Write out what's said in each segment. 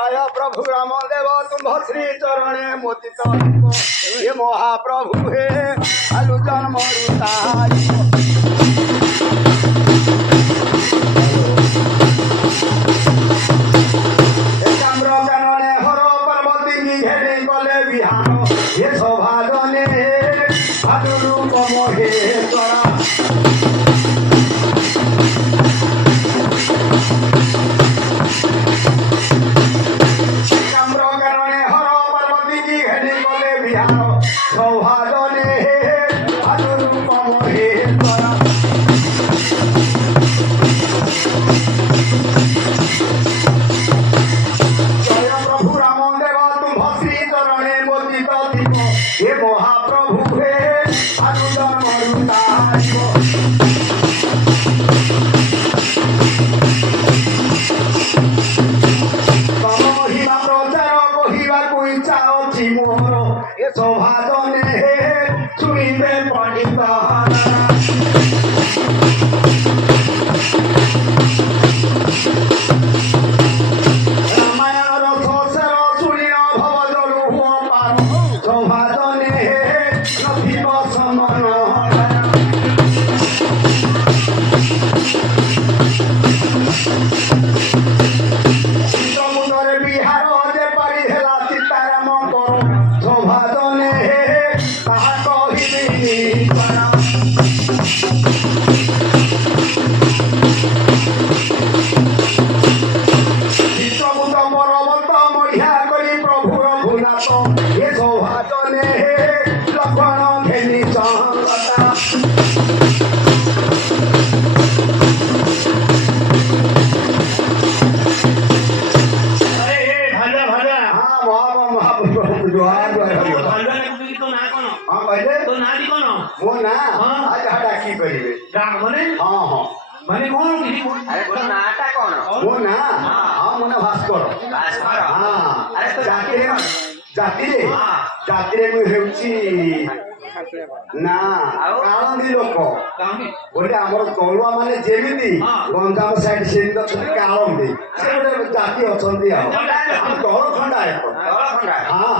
जय प्रभु राम देव तुम श्री चरणे मोदित हे महाप्रभु हे आलु जन्म ना काळंदी लोक बोले आमर तळुआ माने जेमिति गंजाम साइड से काळंदी से गोटे जाति अछंती आ हम तळ खंडा है हां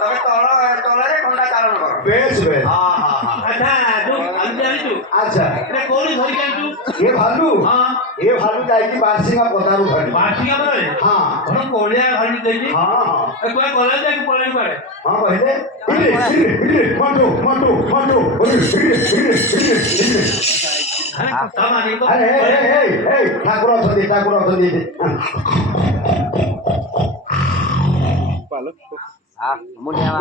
तबे तळ तळरे खंडा कारण कर बेस बेस हां हां अच्छा तू हम जानि तू अच्छा ए कोनी धरि कांतू ए भालू हां ए भालू जाई की बारसिंगा पतारू धरि बारसिंगा बरे हां हम कोलिया धरि देई हां हां ए कोई कोला जाई पळे पळे हां पहिले मटू मटू मटू अरे ठाकुर अछंती ठाकुर अछंती Ah, mulia.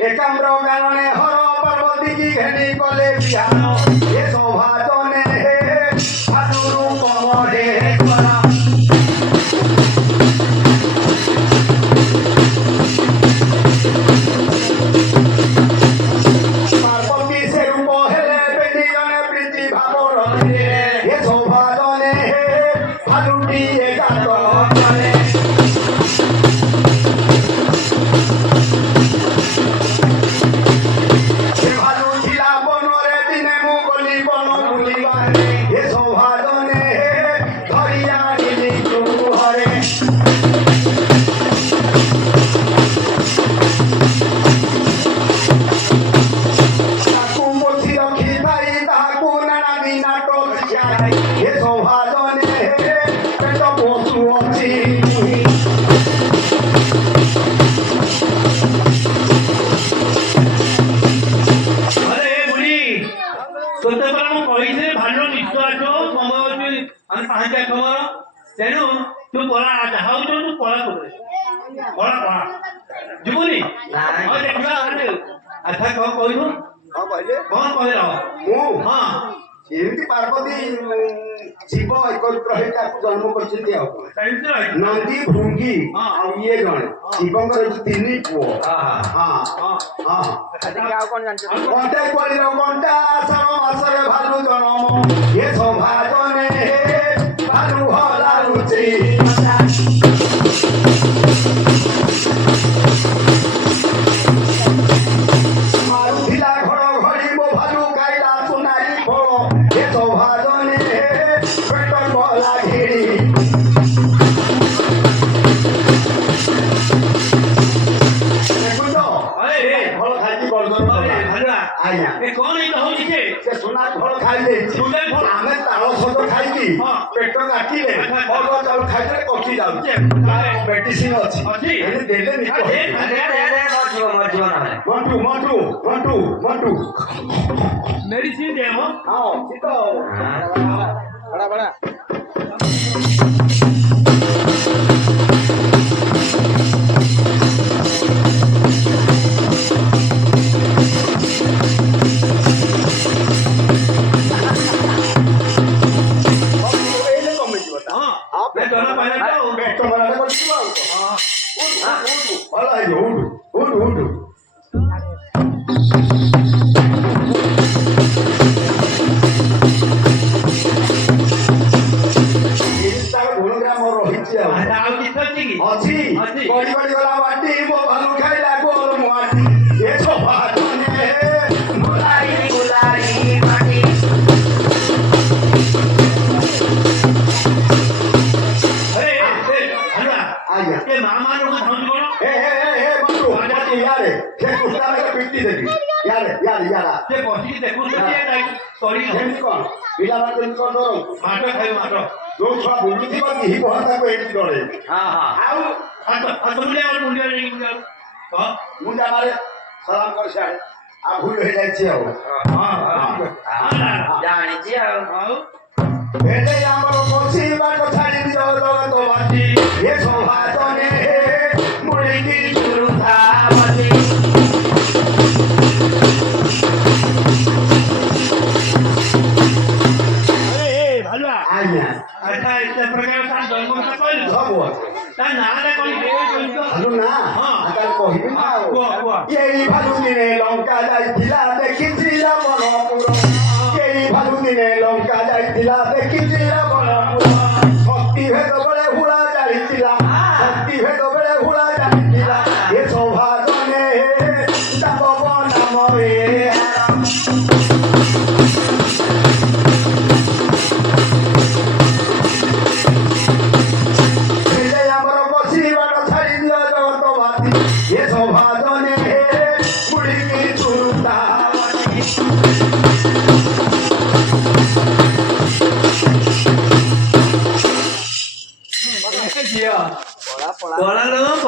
एकाम्र गाने हर पार्वती की घेनी कले बिहान ये सौभाजने हाथुरु कमरे करा पार्वती से रूप हेले बेनी जने प्रीति भाव रहे ये सौभाजने हाथुटी एकात करे तेणु तू पळा आता हाउ तो तू पळा पळा जुबुनी हां देखा आता कौन कहू हां पहले कौन कहला मु हां एमती पार्वती शिव एकत्र हे ताकू जन्म करछथि आ नंदी भृंगी आ ये जण शिवंकर तीन पुओ हां हां हां अच्छा क्या कौन जानछ कोनटा कोली कोनटा सरो मासरे भालू जनम ये सौभाजन ସେ ସୁନା ଫଳ ଖାଇଦେଇଛି ଆମେ ତାଳ ସଜ ଖାଇକି ପେଟ କାଟିଲେ ଅରୁଆ ଚାଉଳ ଖାଇଦେଲେ କଟି ଯାଉଛି ମେଡିସିନ ଅଛି ହେଲେ ଦେଲେ ମଣ୍ଟୁ ମଣ୍ଟୁ ମଣ୍ଟୁ ମଣ୍ଟୁ मेडिसिन दे हो ହଁ ଅଛି ତ बड़ा बड़ा ଏଇନେ କମିଯିବ ତା हां मैं दोनों पहले तो ପେଟ ମରାଟା କଟିଯିବ ଆଉ କଣ हां ଭଲ ହେଇଯିବ ଉଠୁ ଉଠୁ ଉଠୁ ଗୁଣଗ୍ରାମ ରହିଛି ଆଉ ଆଉ କିଛି ଅଛି କି ଅଛି ଅଛି। ଗଡି ଗଡି ଗଲା ବାଟି ମୋ ଭାଲୁ ଖାଇଲା ଗୋଲ ମାଟି ଏ ସୋଫା ବୁଲାଇ ବୁଲାଇ ମାଟି अरे हलवा ଆଜ୍ଞା ये मामा लोग समझ बोलो ଏ ବନ୍ଧୁ ବନ୍ଧୁ ୟାରେ ସେ କୁସ୍ତାରେ ପିଟି ଦେବି ୟାରେ ୟାରା ये पहुंची देखो तो ये नहीं सॉरी କେମିତି କଣ ପିଲାମାନେ କେମିତି କଣ ଧର माटो खायो माटो ଯୋଉ ଛୁଆ ବୁଲୁଥିବ ଦିହି ବହ ତାକୁ ଏମିତି ଡରେ हाँ हाँ ଆଉ मुंडे और मुंडे नहीं हां ମୁଁ ଜାମାରେ ସଲାମ କରି ସାଡ଼େ ଆଉ ଭୁଲ ହେଇଯାଇଛି ଆଉ हां हां जानी जी आओ ଏତେ ଆମର ବସିବା କଥା ଜଗତ ବାଟି ଏ ସଭାତନେ ମୁଡ଼ିକି ଚୁରୁଧାବତି अरे हलवा ଆଜ୍ଞା अच्छा इस प्रकार का जन्म का कोई ସବୁ ଅଛି ता नारे कोई दे कोई तो ଭାଲୁ ନା ହଁ। ତାର କହିବି ନା ଆଉ କୁହ କୁହ ଏଇ ଭାଲୁ ଦିନେ ଲଙ୍କା ଯାଇଥିଲା ଦେଖିଛି ରାବଣପୁର ଏଇ ଭାଲୁ ଦିନେ ଲଙ୍କା ଯାଇଥିଲା ଦେଖିଛି ରାବଣପୁର ଶକ୍ତି ଭେଦ ବେଳେ ହୁଳା ଜାଳିଥିଲା ଶକ୍ତି ଭେଦ ବେଳେ ହୁଳା ଜାଳିଥିଲା ଏ ସଭାଜନେ ଯାଦବ ନାମରେ ହେଲେ ଆମର ବସିବାର ଛାଡ଼ି ଦିଅ ଜଗତ ବାତି ଏ ସଭାଜନେ ମୁଡ଼ିକି ଚୁରୁଧାବତି ଝିଅ पड़ा पड़ा କଳା ଲୋକ